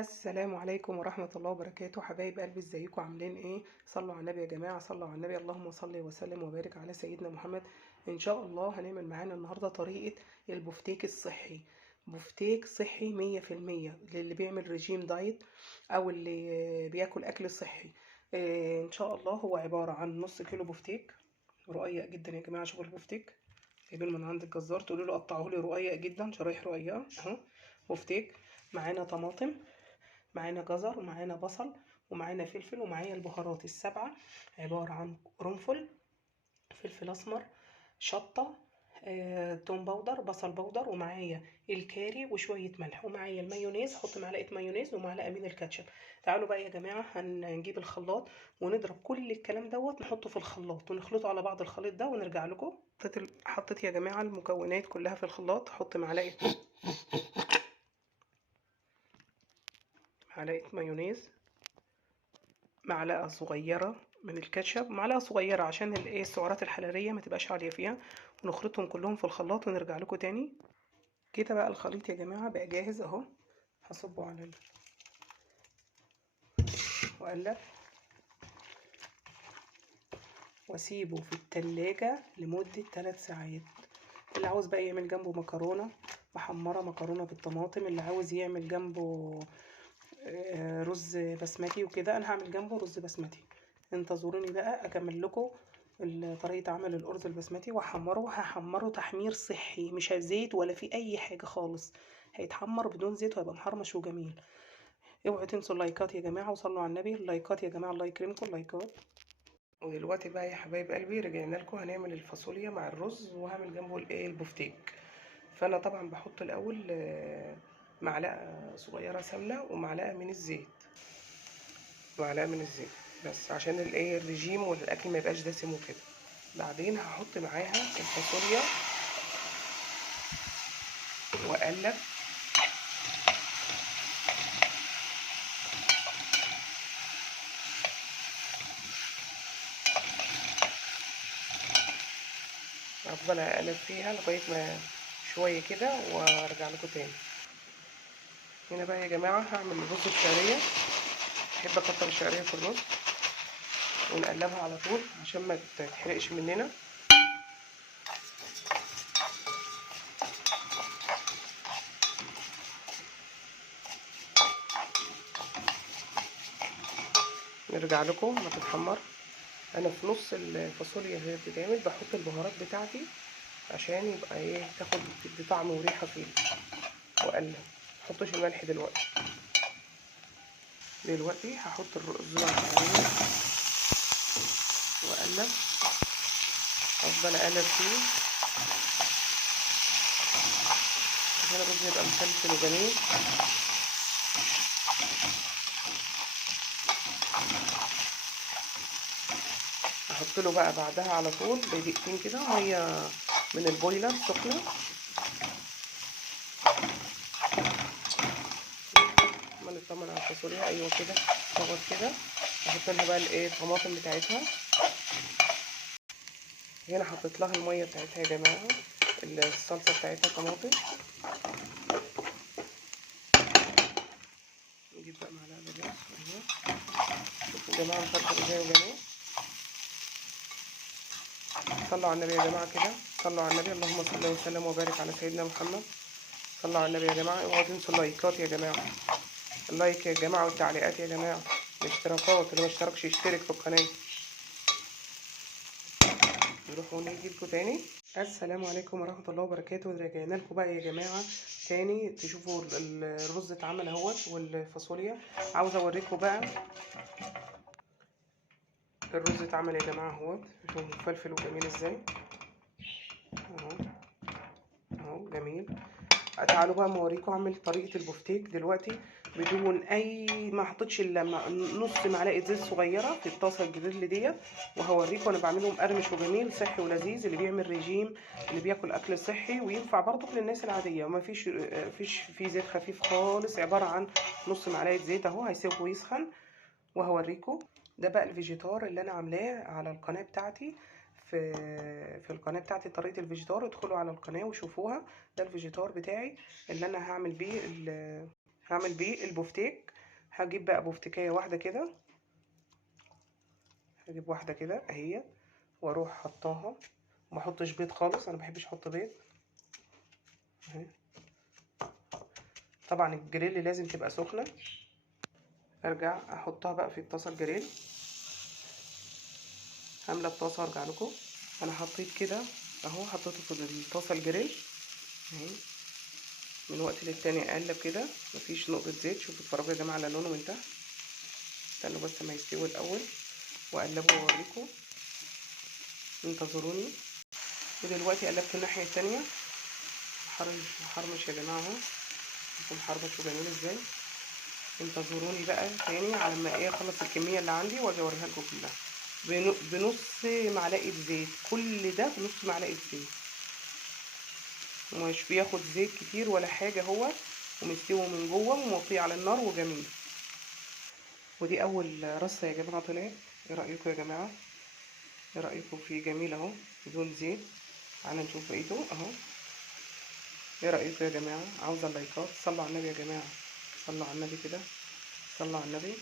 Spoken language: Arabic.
السلام عليكم ورحمة الله وبركاته. حبايب قلبي، ازيكم؟ عاملين ايه؟ صلوا على النبي يا جماعة، صلوا على النبي. اللهم صل وسلم وبارك على سيدنا محمد. ان شاء الله هنعمل معانا النهاردة طريقة البفتيك الصحي. بفتيك صحي 100% للي بيعمل رجيم دايت او اللي بياكل اكل صحي. ان شاء الله هو عبارة عن نص كيلو بفتيك رقيق جدا يا جماعة. شوفوا البفتيك جايبينه من عند الجزار، تقولوا له قطعوه لي رقيق جدا، شرايح رقيقة اهو. بفتيك معانا طماطم، معانا جزر، ومعانا بصل، ومعانا فلفل، ومعايا البهارات السبعة عبارة عن قرنفل، فلفل أسمر، شطة، توم باودر، بصل باودر، ومعايا الكاري وشوية ملح، ومعايا المايونيز. حط معلقة مايونيز ومعلقة من الكاتشب. تعالوا بقى يا جماعة هنجيب الخلاط ونضرب كل الكلام دوت، نحطه في الخلاط ونخلطه على بعض الخليط ده ونرجع لكم. حطيت يا جماعة المكونات كلها في الخلاط. حط معلقة مايونيز، معلقة صغيرة من الكاتشب، معلقة صغيرة عشان السعرات الحرارية ما تبقاش عالية فيها، ونخلطهم كلهم في الخلاط ونرجع لكم تاني. كده بقى الخليط يا جماعة بقى جاهز اهو. هصبه على واقلب واسيبه في التلاجة لمدة 3 ساعات. اللي عاوز بقى يعمل جنبه مكرونة محمرة، مكرونة بالطماطم، اللي عاوز يعمل جنبه رز بسمتي وكده، انا هعمل جنبه رز بسمتي. انتظروني بقى اكمل لكم طريقة عمل الأرز البسمتي. هحمره تحمير صحي، مش زيت ولا في أي حاجة خالص، هيتحمر بدون زيت وهيبقى محرمش وجميل. اوعوا تنسوا اللايكات يا جماعة، وصلوا على النبي. اللايكات يا جماعة، الله يكرمكم، اللايكات. ودلوقتي بقى يا حبايب قلبي رجعنا لكم، هنعمل الفاصوليا مع الرز، وهعمل جنبه البفتيك. فأنا طبعا بحط الأول معلقة صغيرة سمنة ومعلقة من الزيت، معلقة من الزيت بس عشان الرجيم والاكل ما يبقاش دسم وكده. بعدين هحط معاها الفاصوليا واقلب، افضل اقلب فيها لغايه ما شويه كده وارجع لكم تاني. هنا بقى يا جماعه هعمل الرز بشعريه، بحب اكتر الشعريه في الرز، ونقلبها على طول عشان ما تتحرقش مننا. نرجع لكم ما تتحمر. انا في نص الفاصوليا وهي بتتعمل بحط البهارات بتاعتي عشان يبقى تاخد تدي طعم وريحه فيه، واقلب. محطش الملح دلوقتي هحط الرز مع الشعريه واقلب، افضل اقلب فيه عشان الرز يبقى مفلفل وجميل. احط له بقى بعدها على طول بدقيقتين كده ميه من البويلر سخنه، ما نطمن على الفاصوليا. ايوه كده ضغط كده. احط لها بقى الطماطم بتاعتها. هنا حطيت لها الميه بتاعتها يا جماعه، الصلصه بتاعتها طماطم. نجيب بقى معلقه لبن اهو. شوفوا يا جماعه مفلفل ازاي وجميل. صلوا على النبي يا جماعه كده، صلوا على النبي. اللهم صل وسلم وبارك على سيدنا محمد. صلوا على النبي يا جماعه. اوعوا تنسوا اللايكات يا جماعه، اللايك يا جماعه والتعليقات يا جماعه، الاشتراكات. اللي ما اشتركش يشترك في القناه. نروح ونيجي لكم تاني. السلام عليكم ورحمه الله وبركاته. رجعنا لكم بقى يا جماعه تاني تشوفوا الرز اتعمل اهوت والفاصوليا. عاوزه اوريكم بقى الرز اتعمل يا جماعه اهوت. شوفوا مفلفل وجميل ازاي اهو، اهو جميل. تعالوا بقى اوريكم اعمل طريقه البفتيك دلوقتي بدون اي، ما حطيتش الا نص معلقه زيت صغيره في الطاسه الجريل ديت. وهوريكم انا بعمله مقرمش وجميل صحي ولذيذ، اللي بيعمل ريجيم، اللي بياكل اكل صحي، وينفع برضه للناس العاديه. وما فيش فيه زيت خفيف خالص، عباره عن نص معلقه زيت اهو. هيسيبه يسخن وهوريكم. ده بقى الفيجيتار اللي انا عاملاه على القناه بتاعتي، في القناه بتاعتي طريقه الفيجيتار. ادخلوا على القناه وشوفوها. ده الفيجيتار بتاعي اللي انا هعمل بيه هعمل بيه البفتيك. هجيب بقى بفتكايه واحده كده، هجيب واحده كده اهي، واروح حطاها. ما احطش بيض خالص، انا مبحبش احط بيض اهي. طبعا الجريل لازم تبقى سخنه. ارجع احطها بقى في الطاسه الجريل. هامله الطاسه وارجع لكم. انا حطيت كده اهو، حطيته في الطاسه الجريل اهي. من وقت للتاني اقلب كده، مفيش نقطه زيت. شوفوا اتفرجوا يا جماعه على لونه من تحت. استنوا بس ما يستوي الاول واقلبه واوريكم، انتظروني. ودلوقتي قلبت الناحيه التانيه. حرمش يا جماعه اهو، بصوا محرمش وجميل ازاي. انتظروني بقى تاني على ما ايه اخلص الكميه اللي عندي واجي اوريها لكم كلها. بنص معلقه زيت، كل ده بنص معلقه زيت، مش بياخد زيت كتير ولا حاجه هو، ومستوي من جوه وموطيه على النار وجميل. ودي اول رصه يا جماعه طلعت. ايه رايكم يا جماعه؟ ايه رايكم فيه؟ جميل اهو بدون زيت. تعالى نشوف بقيته اهو. ايه رايكم يا جماعه؟ عاوزه اللايكات. صلوا على النبي يا جماعه، صلوا على النبي كده، صلوا على النبي.